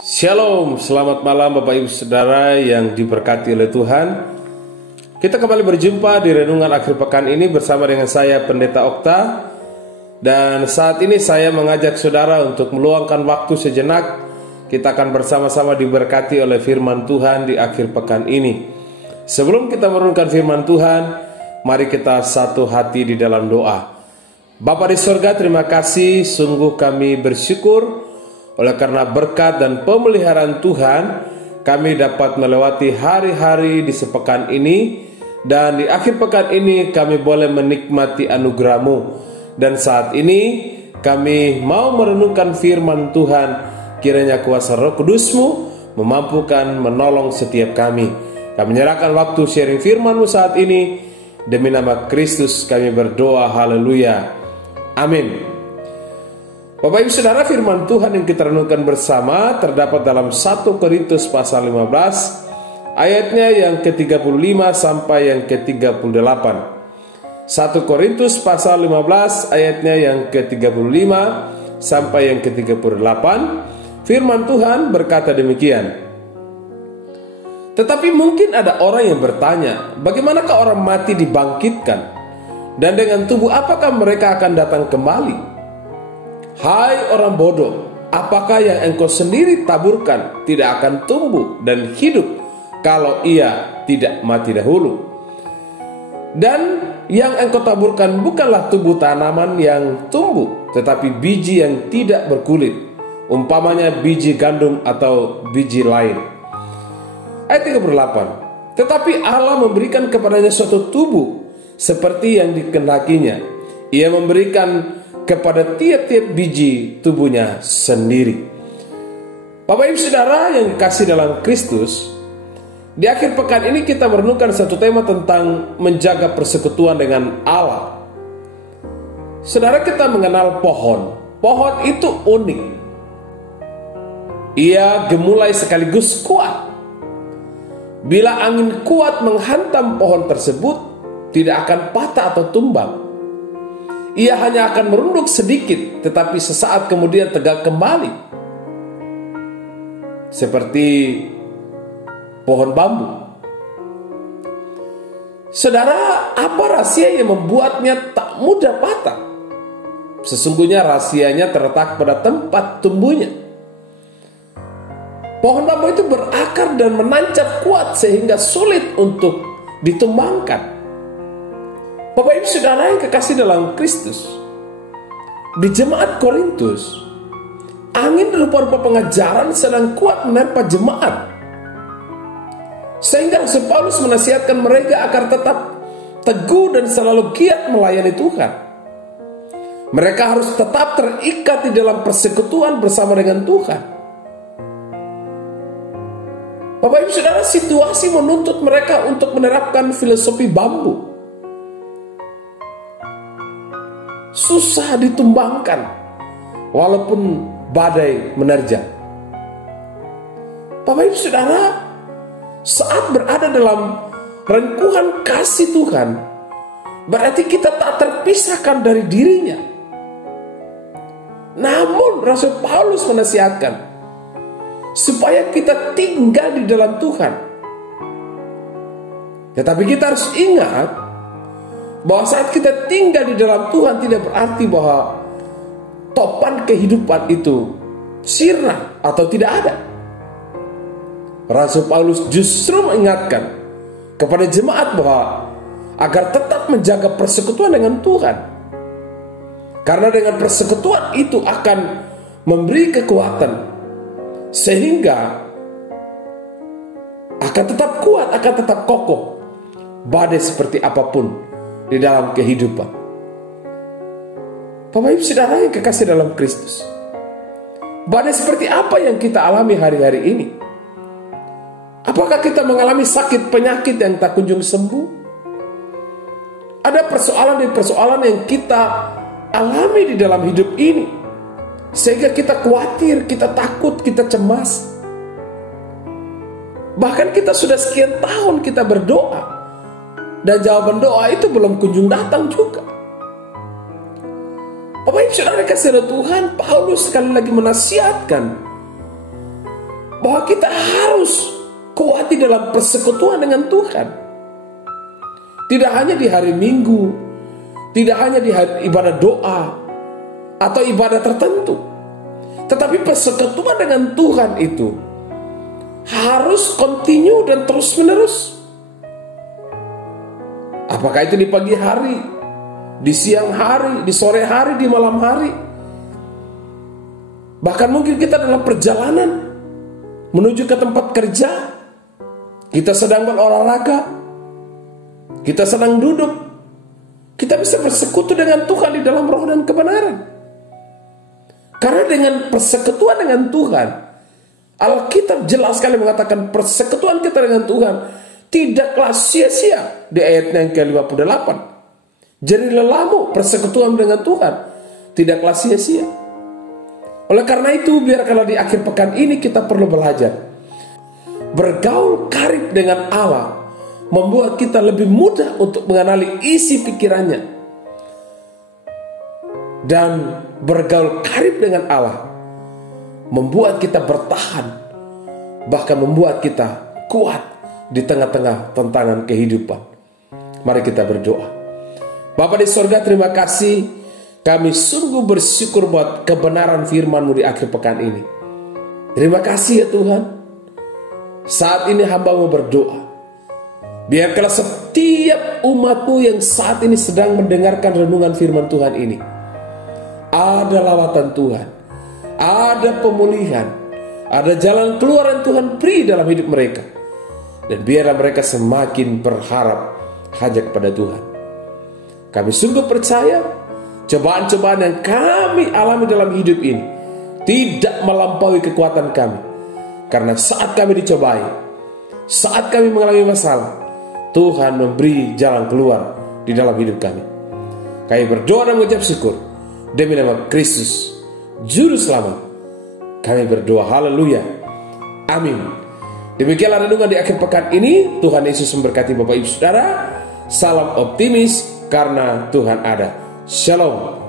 Shalom, selamat malam Bapak Ibu Saudara yang diberkati oleh Tuhan. Kita kembali berjumpa di Renungan Akhir Pekan ini bersama dengan saya Pendeta Okta. Dan saat ini saya mengajak saudara untuk meluangkan waktu sejenak. Kita akan bersama-sama diberkati oleh firman Tuhan di akhir pekan ini. Sebelum kita merenungkan firman Tuhan, mari kita satu hati di dalam doa. Bapa di surga, terima kasih, sungguh kami bersyukur oleh karena berkat dan pemeliharaan Tuhan, kami dapat melewati hari-hari di sepekan ini. Dan di akhir pekan ini kami boleh menikmati anugerah-Mu. Dan saat ini kami mau merenungkan firman Tuhan. Kiranya kuasa Roh Kudus-Mu memampukan menolong setiap kami. Kami menyerahkan waktu sharing firman-Mu saat ini. Demi nama Kristus kami berdoa, haleluya, amin. Bapak Ibu Saudara, firman Tuhan yang kita renungkan bersama terdapat dalam 1 Korintus pasal 15 ayatnya yang ke-35 sampai yang ke-38. 1 Korintus pasal 15 ayatnya yang ke-35 sampai yang ke-38. Firman Tuhan berkata demikian. Tetapi mungkin ada orang yang bertanya, bagaimanakah orang mati dibangkitkan? Dan dengan tubuh apakah mereka akan datang kembali? Hai orang bodoh, apakah yang engkau sendiri taburkan tidak akan tumbuh dan hidup kalau ia tidak mati dahulu? Dan yang engkau taburkan bukanlah tubuh tanaman yang tumbuh, tetapi biji yang tidak berkulit, umpamanya biji gandum atau biji lain. Ayat 38. Tetapi Allah memberikan kepadanya suatu tubuh seperti yang dikehendakinya. Ia memberikan kepada tiap-tiap biji tubuhnya sendiri. Bapak Ibu Saudara yang dikasihi dalam Kristus, di akhir pekan ini kita merenungkan satu tema tentang menjaga persekutuan dengan Allah. Saudara, kita mengenal pohon. Pohon itu unik. Ia gemulai sekaligus kuat. Bila angin kuat menghantam pohon tersebut, tidak akan patah atau tumbang. Ia hanya akan merunduk sedikit, tetapi sesaat kemudian tegak kembali. Seperti pohon bambu. Saudara, apa rahasia yang membuatnya tak mudah patah? Sesungguhnya rahasianya terletak pada tempat tumbuhnya. Pohon bambu itu berakar dan menancap kuat sehingga sulit untuk ditumbangkan. Bapak Ibu Saudara yang kekasih dalam Kristus, di jemaat Korintus, angin rupa-rupa pengajaran sedang kuat menerpa jemaat. Sehingga Rasul Paulus menasihatkan mereka agar tetap teguh dan selalu giat melayani Tuhan. Mereka harus tetap terikat di dalam persekutuan bersama dengan Tuhan. Bapak Ibu Saudara, situasi menuntut mereka untuk menerapkan filosofi bambu. Susah ditumbangkan walaupun badai menerjang. Bapak Ibu Saudara, saat berada dalam rengkuhan kasih Tuhan, berarti kita tak terpisahkan dari dirinya. Namun Rasul Paulus menasihatkan supaya kita tinggal di dalam Tuhan. Tetapi kita harus ingat bahwa saat kita tinggal di dalam Tuhan tidak berarti bahwa topan kehidupan itu sirna atau tidak ada. Rasul Paulus justru mengingatkan kepada jemaat bahwa agar tetap menjaga persekutuan dengan Tuhan. Karena dengan persekutuan itu akan memberi kekuatan sehingga akan tetap kuat, akan tetap kokoh badai seperti apapun di dalam kehidupan. Bapak Ibu Saudara yang kekasih dalam Kristus, badai seperti apa yang kita alami hari-hari ini? Apakah kita mengalami sakit penyakit yang tak kunjung sembuh? Ada persoalan demi persoalan yang kita alami di dalam hidup ini, sehingga kita khawatir, kita takut, kita cemas. Bahkan kita sudah sekian tahun kita berdoa, dan jawaban doa itu belum kunjung datang juga. Bapak Ibu Saudara kasih oleh Tuhan, Paulus sekali lagi menasihatkan bahwa kita harus kuat di dalam persekutuan dengan Tuhan. Tidak hanya di hari Minggu, tidak hanya di hari ibadah doa atau ibadah tertentu, tetapi persekutuan dengan Tuhan itu harus continue dan terus menerus. Apakah itu di pagi hari, di siang hari, di sore hari, di malam hari. Bahkan mungkin kita dalam perjalanan menuju ke tempat kerja, kita sedang berolahraga, kita sedang duduk, kita bisa bersekutu dengan Tuhan di dalam roh dan kebenaran. Karena dengan persekutuan dengan Tuhan, Alkitab jelas sekali mengatakan persekutuan kita dengan Tuhan tidaklah sia-sia di ayat yang ke-58. Jadi lelamu persekutuan dengan Tuhan tidaklah sia-sia. Oleh karena itu, biarkanlah di akhir pekan ini kita perlu belajar bergaul karib dengan Allah, membuat kita lebih mudah untuk mengenali isi pikirannya. Dan bergaul karib dengan Allah membuat kita bertahan, bahkan membuat kita kuat di tengah-tengah tantangan kehidupan. Mari kita berdoa. Bapa di sorga, terima kasih. Kami sungguh bersyukur buat kebenaran firman-Mu di akhir pekan ini. Terima kasih ya Tuhan. Saat ini hamba-Mu berdoa, biarkanlah setiap umat-Mu yang saat ini sedang mendengarkan renungan firman Tuhan ini, ada lawatan Tuhan, ada pemulihan, ada jalan keluar yang Tuhan beri dalam hidup mereka. Dan biarlah mereka semakin berharap hanya kepada Tuhan. Kami sungguh percaya cobaan-cobaan yang kami alami dalam hidup ini tidak melampaui kekuatan kami. Karena saat kami dicobai, saat kami mengalami masalah, Tuhan memberi jalan keluar di dalam hidup kami. Kami berdoa dan mengucap syukur demi nama Kristus, Juru Selamat. Kami berdoa, haleluya, amin. Demikianlah renungan di akhir pekan ini. Tuhan Yesus memberkati Bapak Ibu Saudara. Salam optimis karena Tuhan ada. Shalom.